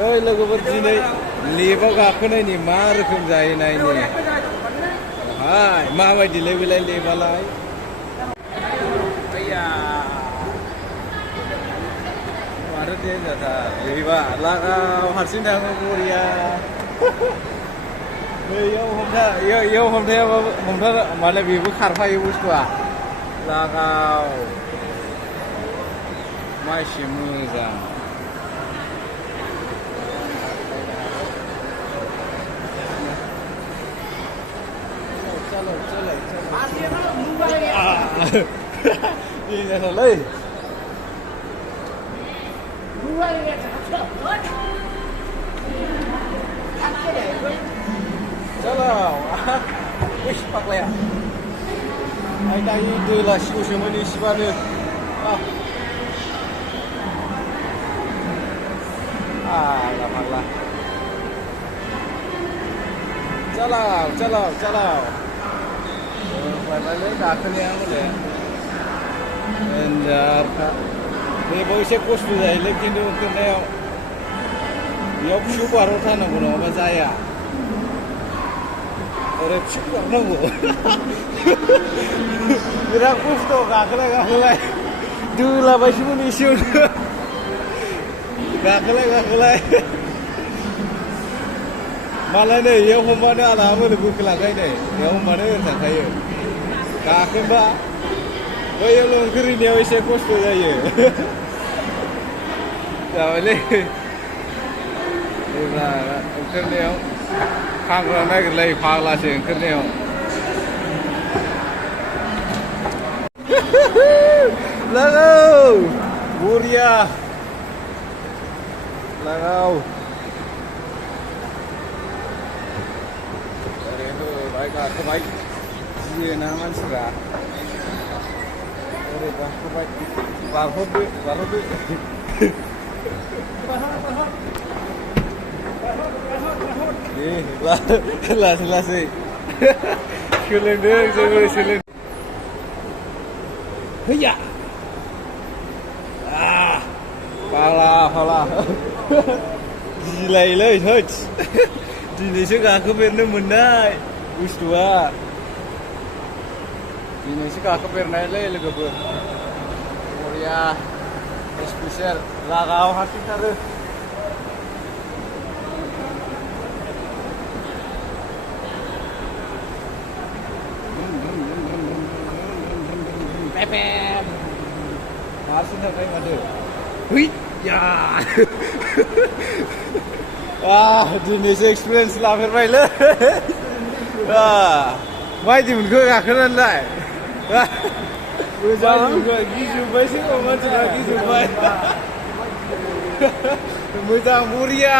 ओइ लोगोफोर दिनै लिफ्टआव गाखोनायनि मा रोखोम जायो नायनि हाय माबायदिलै बेलाय लिफ्टआलाय माथो देन्जारथार लिफ्टआ लागाव हारसिं थाङो बरिया इयाव हमथायाबाबो माने बेबो खारफायो बुस्थुआ लागाव मासे मोजां लै Chalo wis paklaya ai dayo दैला सिगौसोमोन एसेबानो आला फाग्ला चलाव बायबायलै गाखोनाया हले देन्जारखा बेबो एसे खस्थ' जायोलै खिन्थु ओंखारनायाव बेयाव फिउ बार'थानांगौ नङाबा जाया ओरै फिउ बारनांगौ बिराद खस्थ' गाखोलाय दोलाबायसोमोन एसेयावनो गाखोलाय मालाय नै इयाव हमबानो आलाहा मोनो बोखोलांखायो नै इयाव हमबानो ओरै थांखायो गाखोबा बैयावल' ओंखारहैनायाव एसे खस्थ' जायो जाबायलै ओंखारनायाव खांग्रा नागिरलायो फाग्लासो ओंखारनायाव लागाव बरिया लागाव गाखोबाय गियोना मानसिफ्रा ओरै गाखोबाय बारहरदो दे लासै सोलोंदों जोङो हैया फाला गिलायोलै होथ दिनैसो गाखोफेरनो मोननाय बुस्थुआ दिनैसो गाखोफेरनायलै लोगोफोर बरिया स्पेसियेल लागाव हारसिंथारो हारसिंथारखाय माथो हैया दिनैसो एक्सपिरियेन्स लाफेरबायलै माबायदि मोनखो गाखोनानैलाय मोजां गिजोब्बायसो मानसिफ्रा गिजोब्बाय मोजां बरिया